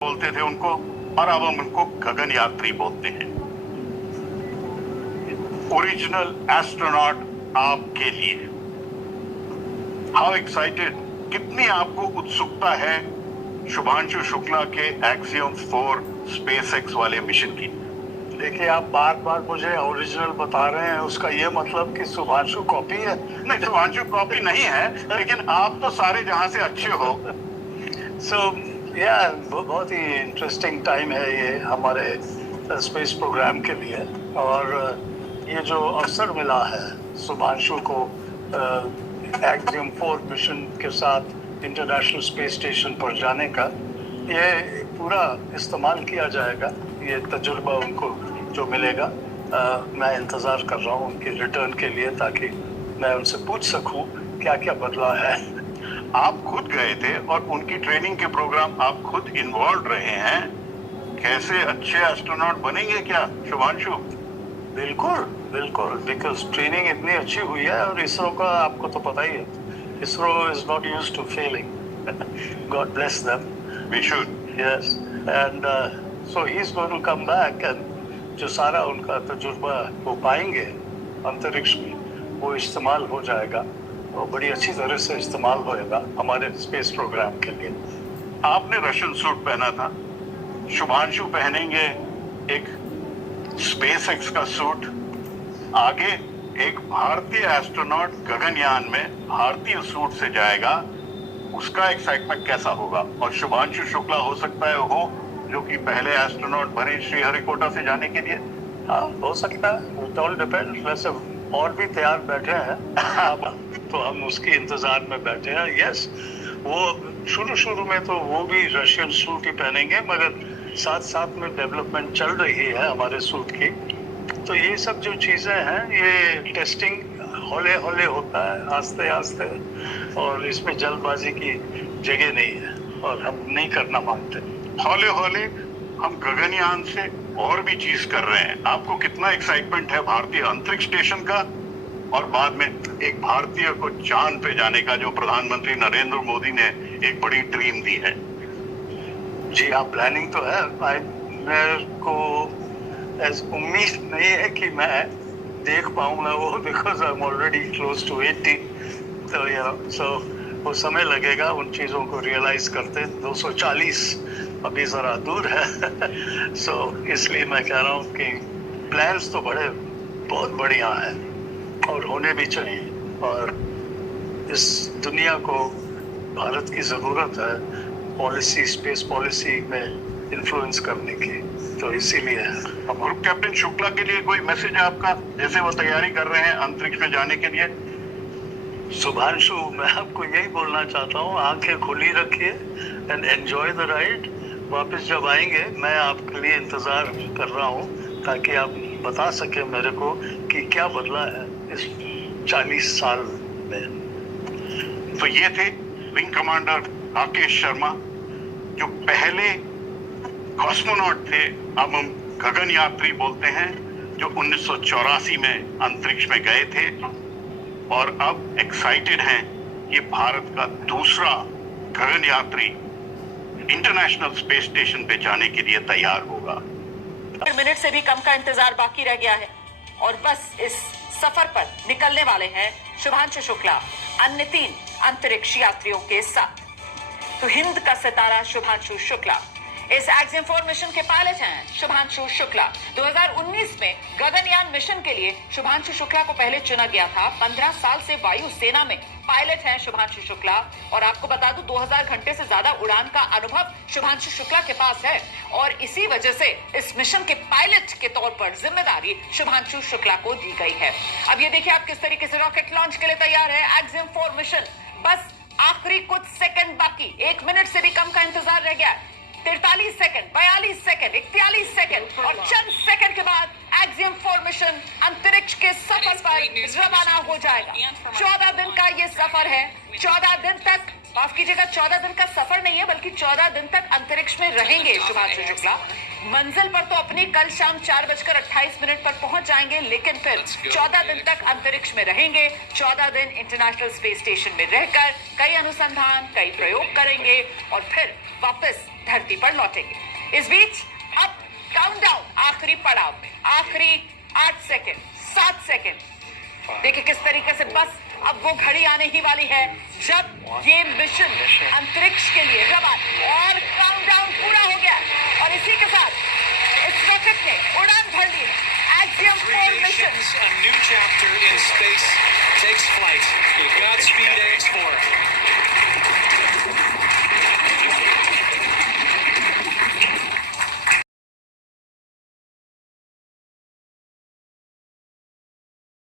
बोलते थे उनको, और अब हम उनको गगन यात्री बोलते हैं। ओरिजिनल एस्ट्रोनॉट आपके लिए। हाउ एक्साइटेड, कितनी आपको उत्सुकता है शुभांशु शुक्ला के एक्सियम 4 स्पेसएक्स वाले मिशन की। देखिए, आप बार बार मुझे ओरिजिनल बता रहे हैं, उसका ये मतलब कि शुभांशु कॉपी है? नहीं, शुभांशु कॉपी नहीं है, लेकिन आप तो सारे जहां से अच्छे हो। बहुत ही इंटरेस्टिंग टाइम है ये हमारे स्पेस प्रोग्राम के लिए। और ये जो अवसर मिला है शुभांशु को एक्सियम 4 मिशन के साथ इंटरनेशनल स्पेस स्टेशन पर जाने का, ये पूरा इस्तेमाल किया जाएगा। ये तजुर्बा उनको जो मिलेगा, मैं इंतज़ार कर रहा हूँ उनके रिटर्न के लिए, ताकि मैं उनसे पूछ सकूँ क्या क्या बदला है। आप खुद गए थे और उनकी ट्रेनिंग के प्रोग्राम आप खुद इन्वॉल्व रहे हैं। कैसे अच्छे एस्ट्रोनॉट बनेंगे क्या शुभांशु? बिल्कुल बिल्कुल, बिकॉज ट्रेनिंग इतनी अच्छी हुई है, और इसरो का आपको तो पता ही है, ISRO is not used to failing. God bless them. We should. Yes, and so he is going to come back, and जो सारा उनका तजुर्बा वो पाएंगे अंतरिक्ष में, वो इस्तेमाल हो जाएगा, और बड़ी अच्छी तरह से इस्तेमाल होएगा हमारे स्पेस प्रोग्राम के लिए। आपने रशियन सूट पहना था, शुभांशु पहनेंगे एक स्पेसएक्स का सूट। आगे एक भारतीय एस्ट्रोनॉट गगनयान में भारतीय सूट से जाएगा, उसका एक्साइटमेंट कैसा होगा? और शुभांशु शुक्ला हो सकता है वो जो कि पहले एस्ट्रोनॉट बने श्रीहरिकोटा से जाने के लिए। हाँ, हो सकता है, इट ऑल डिपेंड्स। वैसे और भी तैयार बैठे हैं तो हम उसके इंतजार में बैठे हैं। यस, वो शुरू में तो वो भी रशियन सूट ही पहनेंगे, मगर साथ साथ में डेवलपमेंट चल रही है हमारे सूट की। तो ये सब जो चीज़ें हैं, ये टेस्टिंग हौले हौले होता है, आस्ते आस्ते, और इसमें जल्दबाजी की जगह नहीं है, और हम नहीं करना मांगते। हौले हौले हम गगनयान से और भी चीज कर रहे हैं। आपको कितना एक्साइटमेंट है भारतीय अंतरिक्ष स्टेशन का, और बाद में एक भारतीय को चांद पे जाने का, जो प्रधानमंत्री नरेंद्र मोदी ने एक बड़ी ड्रीम दी है। जी हाँ, प्लानिंग तो है। मेरे को उम्मीद नहीं है कि मैं देख पाऊंगा वो, because I am already close to 80। तो सो वो समय लगेगा उन चीज़ों को रियलाइज करते। 240 अभी ज़रा दूर है। सो इसलिए मैं कह रहा हूँ कि प्लान्स तो बहुत बढ़िया हैं, और होने भी चाहिए। और इस दुनिया को भारत की ज़रूरत है पॉलिसी, स्पेस पॉलिसी में इन्फ्लुएंस करने की, तो इसीलिए अब ग्रुप कैप्टन शुक्ला के लिए कोई मैसेज है आपका, जैसे वो तैयारी कर रहे हैं अंतरिक्ष में जाने के लिए? शुभांशु, मैं आपको यही बोलना चाहता हूँ, आंखें खुली रखिए एंड एंजॉय द राइड। वापस जब आएंगे, मैं आपके लिए इंतज़ार कर रहा हूँ, ताकि आप बता सके मेरे को कि क्या बदला है इस 40 साल में। तो ये थे विंग कमांडर राकेश शर्मा, जो पहले कॉस्मोनॉट थे, अब हम गगन यात्री बोलते हैं, जो 1984 में अंतरिक्ष में गए थे, और अब एक्साइटेड हैं कि भारत का दूसरा गगन यात्री इंटरनेशनल स्पेस स्टेशन पे जाने के लिए तैयार होगा। मिनट से भी कम का इंतजार बाकी रह गया है, और बस इस सफर पर निकलने वाले हैं शुभांशु शुक्ला अन्य 3 अंतरिक्ष यात्रियों के साथ। तो हिंद का सितारा शुभांशु शुक्ला इस एक्सियम 4 मिशन के पायलट हैं। शुभांशु शुक्ला 2019 में गगनयान मिशन के लिए शुभांशु शुक्ला को पहले चुना गया था। 15 साल से वायु सेना में पायलट हैं शुभांशु शुक्ला, और आपको बता दूं 2000 घंटे से ज्यादा उड़ान का अनुभव शुभांशु शुक्ला के पास है, और इसी वजह से इस मिशन के पायलट के तौर पर जिम्मेदारी शुभांशु शुक्ला को दी गई है। अब ये देखिए आप किस तरीके से रॉकेट लॉन्च के लिए तैयार है एक्सियम 4 मिशन। बस आखिरी कुछ सेकंड बाकी, 1 मिनट से भी कम का इंतजार रह गया। 43 सेकंड, 42 सेकंड, 41 सेकंड, और चंद सेकंड के बाद एक्सियम 4 मिशन अंतरिक्ष के सफर पर रवाना हो जाएगा। 14 दिन का ये सफर है। 14 दिन तक, माफ कीजिएगा, 14 दिन का सफर नहीं है, बल्कि 14 दिन तक अंतरिक्ष में रहेंगे शुभांशु शुक्ला। मंजिल पर तो अपनी कल शाम 4:28 पर पहुंच जाएंगे, लेकिन फिर 14 दिन तक अंतरिक्ष में रहेंगे। 14 दिन इंटरनेशनल स्पेस स्टेशन में रहकर कई अनुसंधान, कई प्रयोग करेंगे और फिर वापस धरती पर लौटेंगे। इस बीच अब काउंटडाउन आखिरी पड़ाव में, आखिरी 8 सेकेंड, 7 सेकेंड। देखिए किस तरीके से बस अब वो घड़ी आने ही वाली है जब ये मिशन अंतरिक्ष के लिए रवाना, और काउंटडाउन पूरा हो गया और इसी के साथ इस रॉकेट ने उड़ान भर ली। Axiom 4 mission, A new chapter in space takes flight. Godspeed, X4.